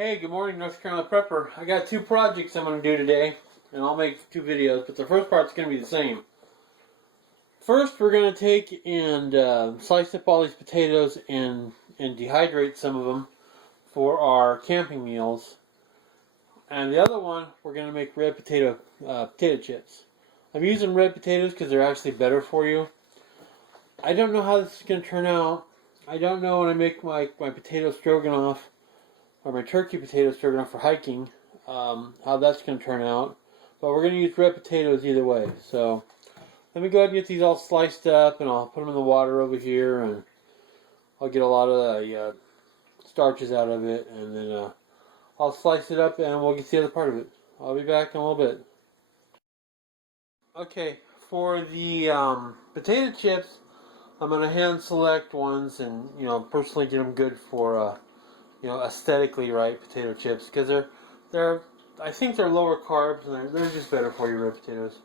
Hey, good morning, North Carolina Prepper. I got two projects I'm going to do today, and I'll make two videos, but the first part's going to be the same. First, we're going to take and slice up all these potatoes and dehydrate some of them for our camping meals. And the other one, we're going to make red potato chips. I'm using red potatoes because they're actually better for you. I don't know how this is going to turn out. I don't know when I make my potato stroganoff or my turkey potato stroganoff for hiking, how that's going to turn out. But we're going to use red potatoes either way. So let me go ahead and get these all sliced up, and I'll put them in the water over here, and I'll get a lot of the starches out of it, and then I'll slice it up, and we'll get the other part of it. I'll be back in a little bit. Okay, for the potato chips, I'm going to hand select ones and, personally get them good for aesthetically right potato chips, because I think they're lower carbs, and they're just better for your red potatoes.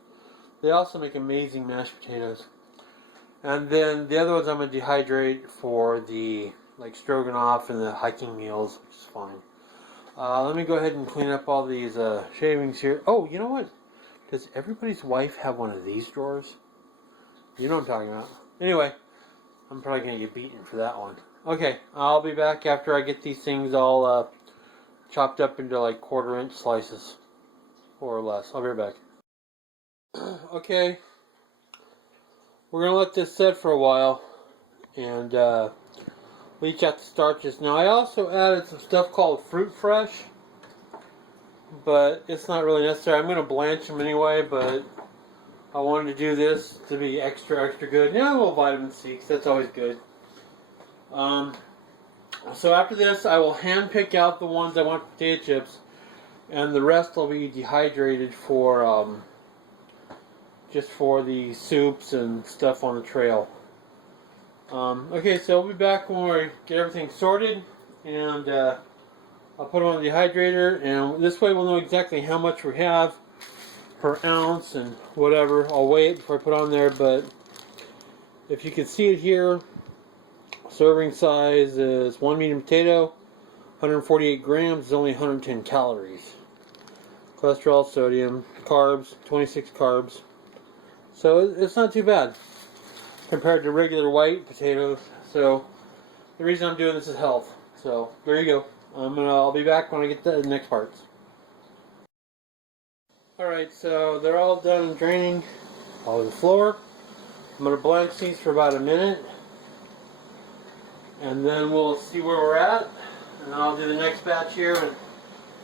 They also make amazing mashed potatoes. And then the other ones I'm going to dehydrate for the stroganoff and the hiking meals, which is fine. Let me go ahead and clean up all these shavings here. Oh, you know what? Does everybody's wife have one of these drawers? You know what I'm talking about. Anyway, I'm probably going to get beaten for that one. Okay, I'll be back after I get these things all chopped up into like 1/4-inch slices, more or less. I'll be right back. Okay, we're going to let this set for a while and leach out the starches. Now, I also added some stuff called Fruit Fresh, but it's not really necessary. I'm going to blanch them anyway, but I wanted to do this to be extra good. Yeah, a little vitamin C, because that's always good. So after this, I will hand pick out the ones I want for potato chips, and the rest will be dehydrated for just for the soups and stuff on the trail. Okay, so we'll be back when we get everything sorted, and I'll put them on the dehydrator, and this way we'll know exactly how much we have per ounce and whatever. I'll weigh it before I put it on there, but if you can see it here, serving size is 1 medium potato, 148 grams, is only 110 calories. Cholesterol, sodium, carbs, 26 carbs. So it's not too bad compared to regular white potatoes. So the reason I'm doing this is health. So there you go. I'll be back when I get the next parts. Alright, so they're all done and draining all over the floor. I'm going to blanch these for about a minute, and then we'll see where we're at, and I'll do the next batch here and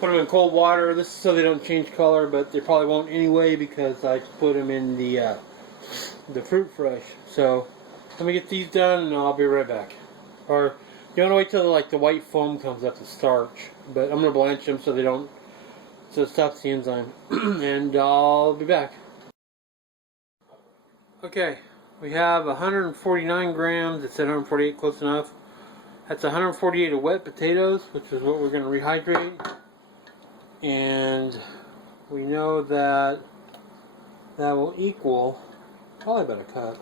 put them in cold water. This is so they don't change color, but they probably won't anyway because I put them in the Fruit Fresh. So let me get these done, and I'll be right back. Or you want to wait till the white foam comes up, the starch, but I'm going to blanch them so they don't, so it stops the enzyme. And I'll be back. Okay, we have 149 grams. It said 148, close enough. That's 148 of wet potatoes, which is what we're going to rehydrate. And we know that that will equal probably about a cup.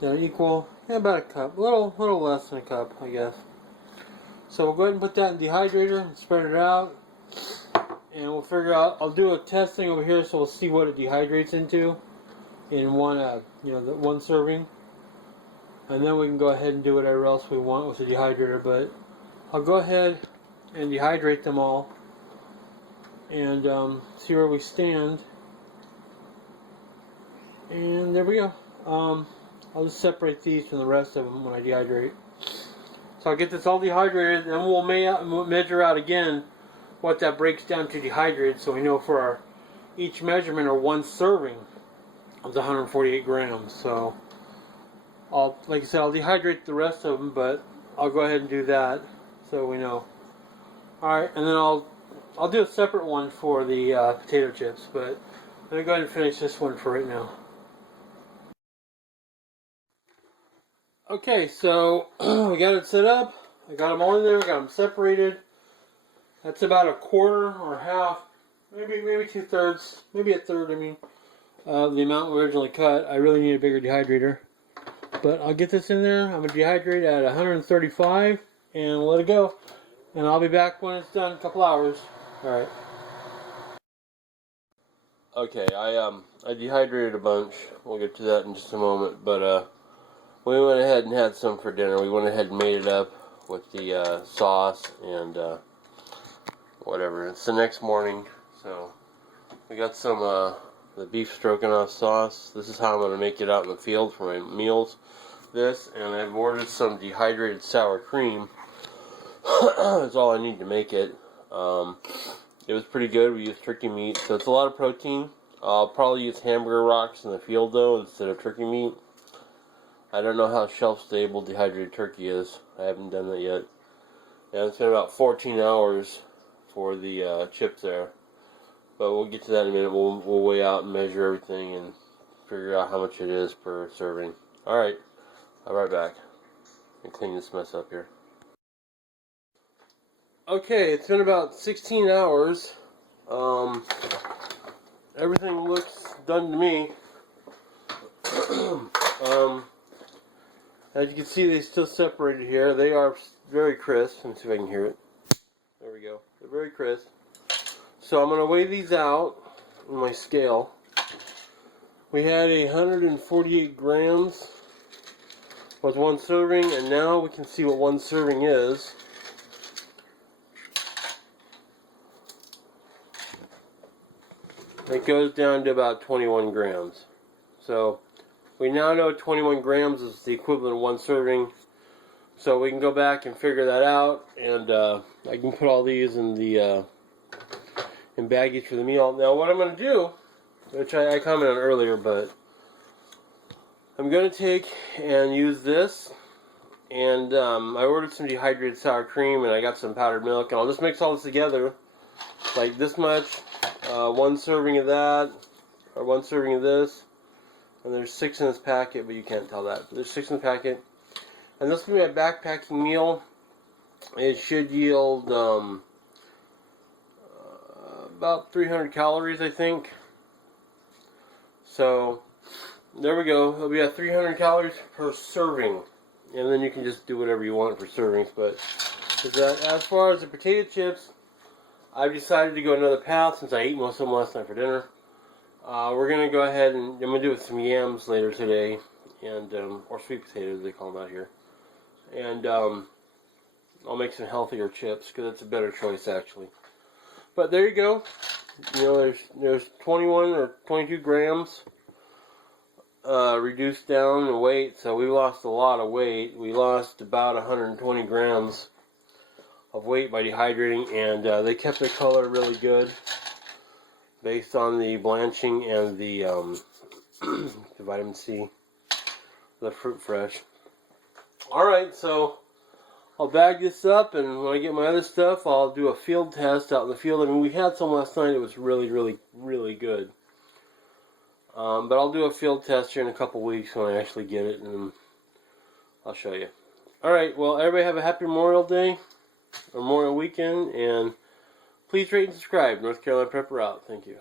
That'll equal, about a cup. A little less than a cup, I guess. So we'll go ahead and put that in the dehydrator and spread it out. And we'll figure out, I'll do a testing over here so we'll see what it dehydrates into in one, the one serving. And then we can go ahead and do whatever else we want with the dehydrator. But I'll go ahead and dehydrate them all and see where we stand. And there we go. I'll just separate these from the rest of them when I dehydrate. So I'll get this all dehydrated, and we'll measure out again what that breaks down to dehydrated, so we know for our each measurement or one serving of the 148 grams. So like I said, I'll dehydrate the rest of them, but I'll go ahead and do that so we know. Alright, and then I'll do a separate one for the potato chips, but let me go ahead and finish this one for right now. Okay, so we got it set up. I got them all in there, got them separated. That's about a quarter or half, maybe 2/3, maybe a third, of the amount we originally cut. I really need a bigger dehydrator. But I'll get this in there. I'm going to dehydrate at 135 and let it go. And I'll be back when it's done, a couple hours. Alright. Okay, I dehydrated a bunch. We'll get to that in just a moment. But we went ahead and had some for dinner. We went ahead and made it up with the sauce and whatever. It's the next morning, so we got some the beef stroganoff sauce. This is how I'm going to make it out in the field for my meals. This, and I've ordered some dehydrated sour cream. That's all I need to make it. It was pretty good. We used turkey meat, so it's a lot of protein. I'll probably use hamburger rocks in the field though instead of turkey meat. I don't know how shelf-stable dehydrated turkey is. I haven't done that yet. And it's been about 14 hours for the chips there. But we'll get to that in a minute. We'll weigh out and measure everything and figure out how much it is per serving. Alright, I'll be right back. And clean this mess up here. Okay, it's been about 16 hours. Everything looks done to me. As you can see, they still separated here. They are very crisp. Let me see if I can hear it. There we go. They're very crisp. So I'm going to weigh these out on my scale. We had 148 grams was one serving, and now we can see what one serving is. It goes down to about 21 grams. So we now know 21 grams is the equivalent of one serving. So we can go back and figure that out, and I can put all these in the in baggies for the meal. Now what I'm going to do, which I commented on earlier, but I'm going to take and use this, and I ordered some dehydrated sour cream, and I got some powdered milk, and I'll just mix all this together, like this much, one serving of that, or one serving of this, and there's 6 in this packet, but you can't tell that. But there's 6 in the packet, and this will be my backpacking meal. It should yield about 300 calories, I think. So there we go. It'll be at 300 calories per serving, and then you can just do whatever you want for servings. But as far as the potato chips, I've decided to go another path since I ate most of them last night for dinner. We're going to go ahead and I'm going to do it with some yams later today, and or sweet potatoes they call them out here. And I'll make some healthier chips because it's a better choice actually. But there you go. You know, there's 21 or 22 grams reduced down in weight, so we lost a lot of weight. We lost about 120 grams of weight by dehydrating, and they kept their color really good based on the blanching and the the vitamin C, the fruit fresh. Alright, so I'll bag this up, and when I get my other stuff, I'll do a field test out in the field. I mean, we had some last night. It was really, really, really good. But I'll do a field test here in a couple weeks when I actually get it, and I'll show you. Alright, well, everybody have a happy Memorial Day, or Memorial Weekend, and please rate and subscribe. North Carolina Prepper out. Thank you.